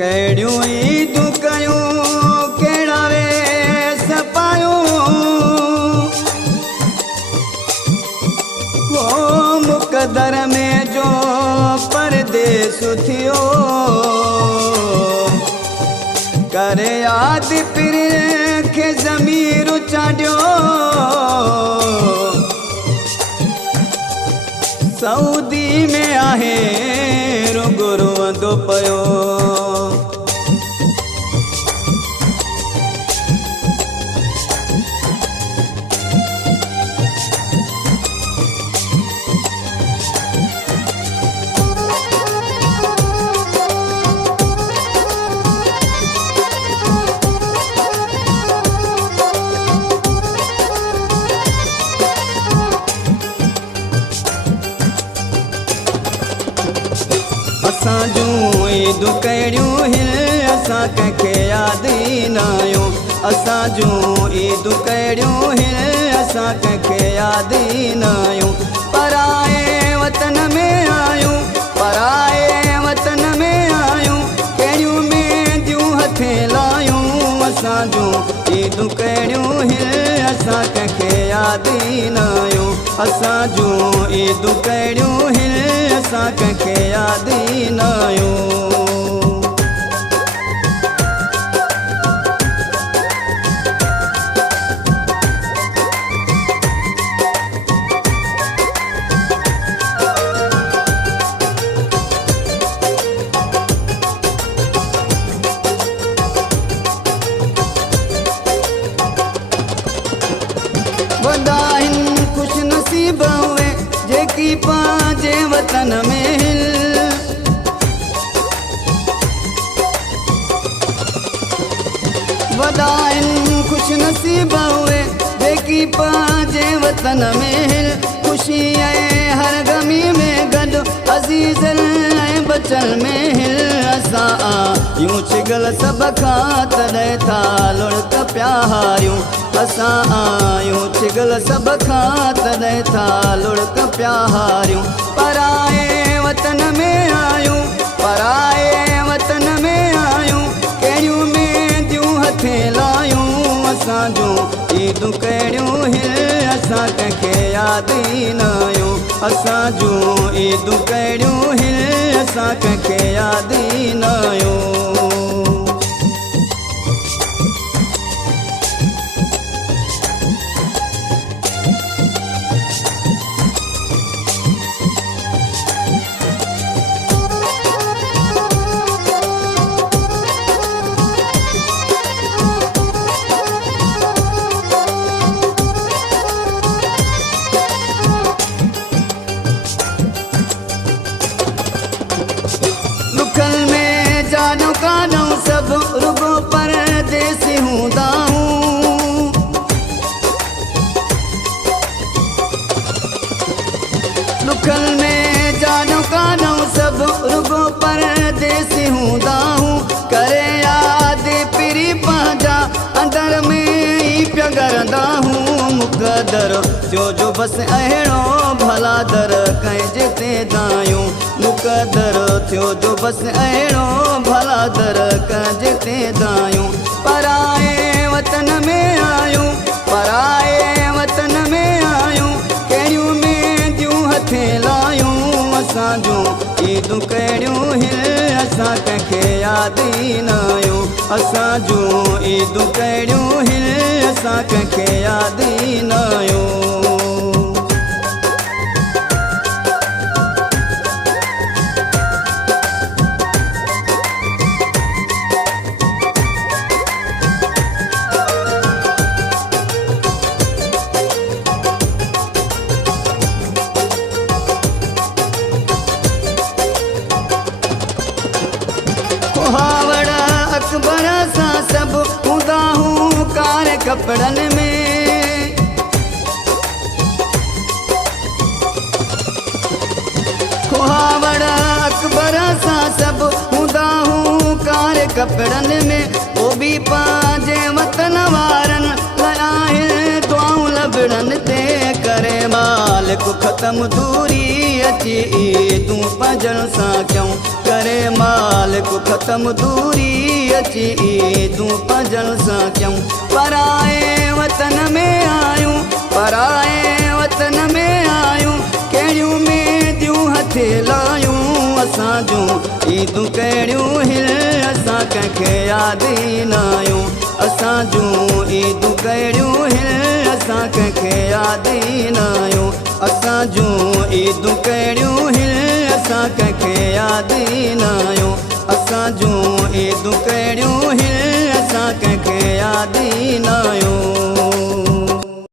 कहिड़ियूं ईदूं कयूं कहिड़ा वेस पायूं हो मुक़दर में जो परदेस थियो करे यादि पिर खे ज़मीर चाढ़ियो सऊदी में आहे रुगो रोअंदो पियो असां जूं ईदूं कहिड़ियूं हिन असां कंहिंखे यादि न आहियूं असां जूं ईदूं कहिड़ियूं हिन असां कंहिंखे यादि न आहियूं पराए वतन में आहियूं पराए वतन में आहियूं कहिड़ियूं मेंदियूं हथे लायूं असां जूं ईदूं कहिड़ियूं हिन असां कंहिंखे यादि न आहियूं असां जूं ईदूं कहिड़ियूं हिन असां कंहिंखे यादि न आहियूं वॾा आहिनि ख़ुशि नसीब उहे जेकी पंहिंजे वतन में हिल वॾा आहिनि ख़ुशि नसीब उहे जेकी पंहिंजे वतन में हिल ख़ुशी ऐं हर गमी में गॾु अज़ीज़ल ऐं बचल में हिल असां आहियूं छिगल सभ खां तॾहिं था लुड़क पिया हारियूं असां आहियूं छिगल सभ खां तॾहिं था लुड़क पिया हारियूं पराए वतन में आहियूं पराए वतन में आहियूं कहिड़ियूं मेंदियूं हथे लायूं असां जूं ईदूं कहिड़ियूं हिन असां कंहिंखे यादि न आहियूं असां जूं ईदूं कहिड़ियूं हिन असां कंहिंखे यादि न आहियूं दुखल में जानो कानो सब रुगो परदेसी हूंदा हूं दुखल में जानो कानो सब रुगो परदेसी हूंदा हूं करे यादि पिरी पंहिंजा अंदर में ई पिया करंदा हूं मुक़दर थियो जो बसि अहिड़ो भला दर कंहिंजे ते दायूं मुक़दर थियो जो बसि अहिड़ो भला दर कंहिंजे ते दायूं पराए वतन में आहियूं पराए वतन में आहियूं कहिड़ियूं मेंदियूं हथे लायूं असां जूं ईदूं कहिड़ियूं हिन असां कंहिंखे यादि न आहियूं असां जूं ईदूं कहिड़ियूं हिन असां कंहिंखे यादि न आहियूं कुहावड़ अकबर सां सभु हूंदा हूं कारे कपिड़नि में कुहावड़ अकबर सां सभु हूंदा हूं कारे कपिड़नि में पोइ बि पंहिंजे वतन वारनि लाइ आहिनि दुआऊं लभड़नि ते करे मालिक को ख़त्म दूरी अची ईदूं पंजनि सां कयूं करे माल को ख़त्म दूरी अची ईदूं पंजनि सां कयूं पराए वतन में आयूं पराए वतन में आयूं कहिड़ियूं मेंदियूं हथे लायूं असां जूं ईदूं कहिड़ियूं हिल असां कंहिंखे यादि ई न आयूं असां जूं ईदूं कहिड़ियूं हिल असां कंहिंखे यादि ई न आयूं असां जूं ईदूं कहिड़ियूं हिल असां कंहिंखे यादि ई न आयूं असां जूं ईदूं कहिड़ियूं हिल असां कंहिंखे यादि ई न आयूं।